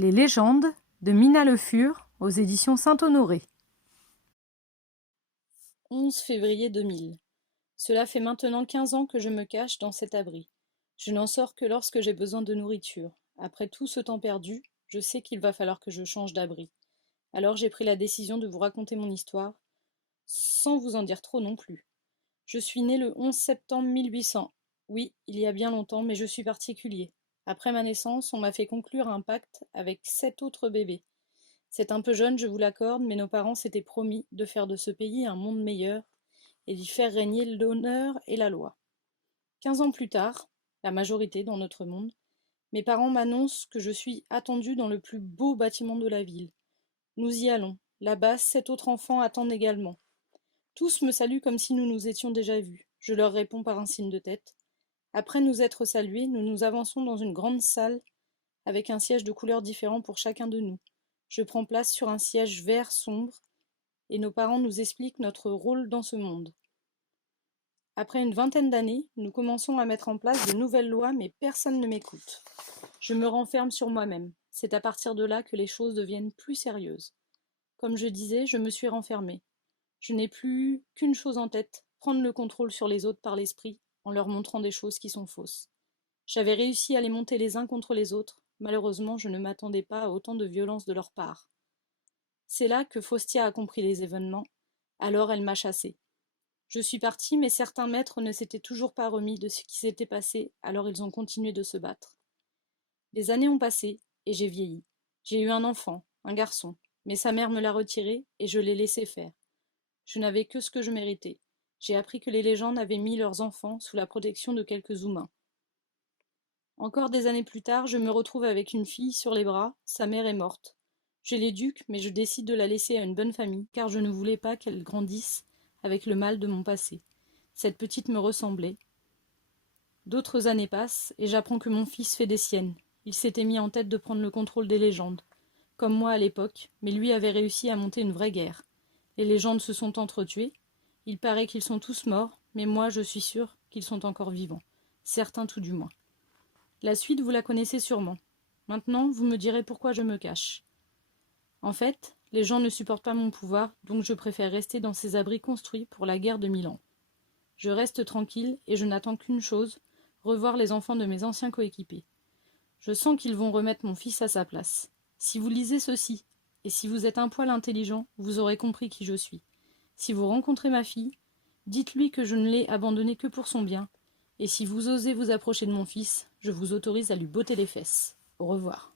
Les légendes de Mina Le Fur aux éditions Saint-Honoré. 11 février 2000. Cela fait maintenant 15 ans que je me cache dans cet abri. Je n'en sors que lorsque j'ai besoin de nourriture. Après tout ce temps perdu, je sais qu'il va falloir que je change d'abri. Alors j'ai pris la décision de vous raconter mon histoire, sans vous en dire trop non plus. Je suis né le 11 septembre 1800. Oui, il y a bien longtemps, mais je suis particulier. Après ma naissance, on m'a fait conclure un pacte avec 7 autres bébés. C'est un peu jeune, je vous l'accorde, mais nos parents s'étaient promis de faire de ce pays un monde meilleur et d'y faire régner l'honneur et la loi. 15 ans plus tard, la majorité dans notre monde, mes parents m'annoncent que je suis attendue dans le plus beau bâtiment de la ville. Nous y allons. Là-bas, 7 autres enfants attendent également. Tous me saluent comme si nous nous étions déjà vus. Je leur réponds par un signe de tête. Après nous être salués, nous nous avançons dans une grande salle avec un siège de couleurs différentes pour chacun de nous. Je prends place sur un siège vert sombre et nos parents nous expliquent notre rôle dans ce monde. Après une vingtaine d'années, nous commençons à mettre en place de nouvelles lois, mais personne ne m'écoute. Je me renferme sur moi-même. C'est à partir de là que les choses deviennent plus sérieuses. Comme je disais, je me suis renfermée. Je n'ai plus qu'une chose en tête, prendre le contrôle sur les autres par l'esprit, en leur montrant des choses qui sont fausses. J'avais réussi à les monter les uns contre les autres. Malheureusement, je ne m'attendais pas à autant de violence de leur part. C'est là que Faustia a compris les événements. Alors elle m'a chassée. Je suis partie, mais certains maîtres ne s'étaient toujours pas remis de ce qui s'était passé, alors ils ont continué de se battre. Des années ont passé, et j'ai vieilli. J'ai eu un enfant, un garçon, mais sa mère me l'a retiré, et je l'ai laissé faire. Je n'avais que ce que je méritais. J'ai appris que les légendes avaient mis leurs enfants sous la protection de quelques humains. Encore des années plus tard, je me retrouve avec une fille sur les bras, sa mère est morte. Je l'éduque, mais je décide de la laisser à une bonne famille, car je ne voulais pas qu'elle grandisse avec le mal de mon passé. Cette petite me ressemblait. D'autres années passent, et j'apprends que mon fils fait des siennes. Il s'était mis en tête de prendre le contrôle des légendes, comme moi à l'époque, mais lui avait réussi à monter une vraie guerre. Les légendes se sont entretuées. Il paraît qu'ils sont tous morts, mais moi je suis sûre qu'ils sont encore vivants. Certains tout du moins. La suite, vous la connaissez sûrement. Maintenant, vous me direz pourquoi je me cache. En fait, les gens ne supportent pas mon pouvoir, donc je préfère rester dans ces abris construits pour la guerre de 1000 ans. Je reste tranquille et je n'attends qu'une chose, revoir les enfants de mes anciens coéquipiers. Je sens qu'ils vont remettre mon fils à sa place. Si vous lisez ceci, et si vous êtes un poil intelligent, vous aurez compris qui je suis. Si vous rencontrez ma fille, dites-lui que je ne l'ai abandonnée que pour son bien, et si vous osez vous approcher de mon fils, je vous autorise à lui botter les fesses. Au revoir.